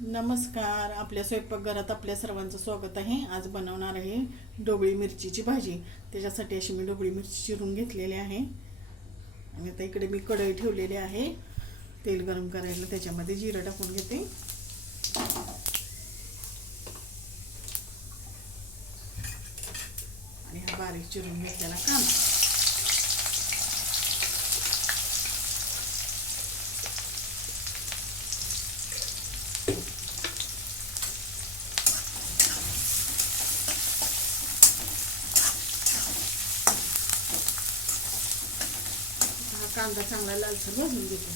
नमस्कार आपल्या स्वयंपाकघरात आपल्या सर्वांचं स्वागत आहे. आज बनवणार आहे ढोबळी मिरचीची भाजी. त्याच्यासाठी अशी मी ढोबळी मिरची चिरून घेतलेली आहे. आणि आता इकडे मी कढई ठेवलेली आहे. तेल गरम करायला त्याच्यामध्ये जिरं टाकून घेते. आणि हा बारीक चिरून घेतलेला कांदा. कांदा चांगला लालसर भाजून घेते.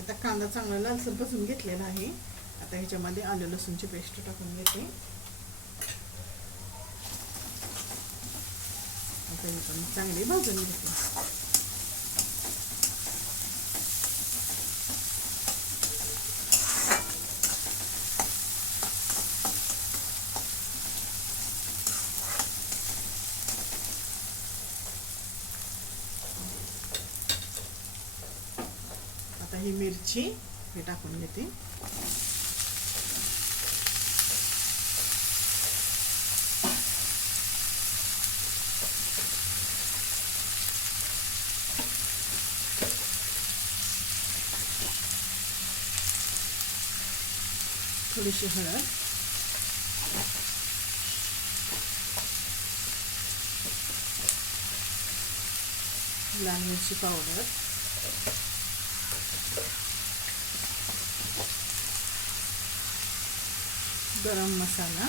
आता कांदा चांगला लालसर भाजून घेतलेला आहे. आता ह्याच्यामध्ये आलं लसूणची पेस्ट टाकून घेते. आता पण चांगली भाजून घेते. आता ही मिरची हे टाकून घेते. थोडीशी हळद. लाल मिरची पावडर. गरम मसाला.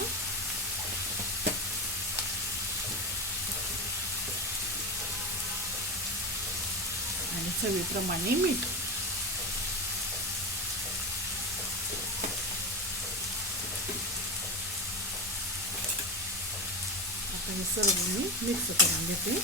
आणि चवीप्रमाणे मीठ. आता हे सर्व मी मिक्स करून घेते.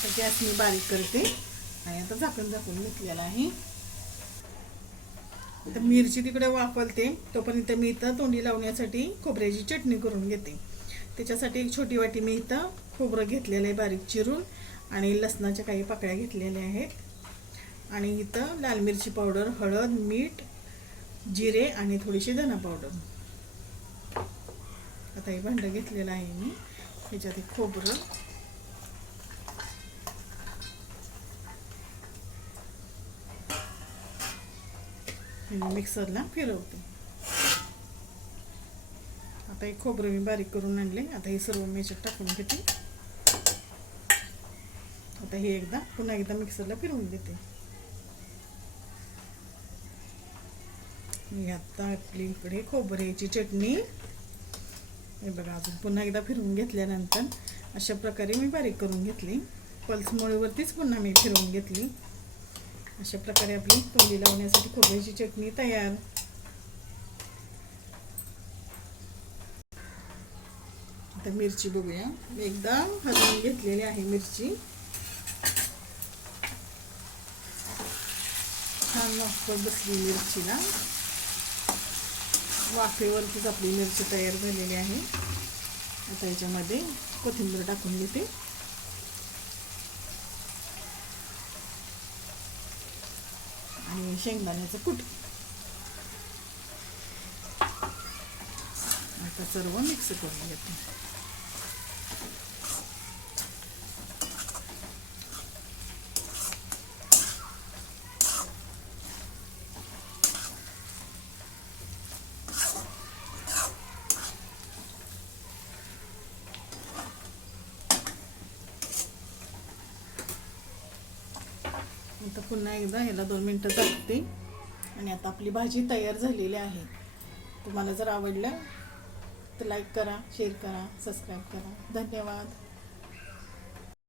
आता गॅस मी बारीक करते. आणि आता झाकण झाकून घेतलेला आहे. आता मिरची तिकडे वापरते तोपर्यंत मी इथं तोंडी लावण्यासाठी खोबऱ्याची चटणी करून घेते. त्याच्यासाठी एक छोटी वाटी मी इथं खोबरं घेतलेलं आहे बारीक चिरून. आणि लसणाच्या काही पाकळ्या घेतलेल्या आहेत. आणि इथं लाल मिरची पावडर हळद मीठ जिरे आणि थोडीशी धना पावडर. आता हे भांडं घेतलेलं आहे मी. ह्याच्यात एक खोबरं मिक्सरला फिरवते. आता हे खोबरं मी बारीक करून आणले. आता हे सर्व मी याच्यात टाकून घेते. आता हे एकदा पुन्हा एकदा मिक्सरला फिरवून देते. मी आता आपली इकडे खोबऱ्याची चटणी. हे बघा अजून पुन्हा एकदा फिरवून घेतल्यानंतर अशा प्रकारे मी बारीक करून घेतली. पल्स मुळीवरतीच पुन्हा मी फिरवून घेतली. अशा प्रकारे आपली तोंडी लावण्यासाठी खोबऱ्याची चटणी तयार. आता मिरची बघूया. मी एकदा हलवून घेतलेली आहे मिरची. छान वाफत बसली मिरचीला. वाफेवरतीच आपली मिरची तयार झालेली आहे. आता याच्यामध्ये कोथिंबीर टाकून घेते. शेंगदाण्याचं कूट. आता सर्व मिक्स करून घेते. आता पुन्हा एकदा ह्याला दोन मिनटं टाकते आणि आता आपली भाजी तयार झालेली आहे. तुम्हाला जर आवडलं तर लाईक करा शेअर करा सबस्क्राईब करा. धन्यवाद.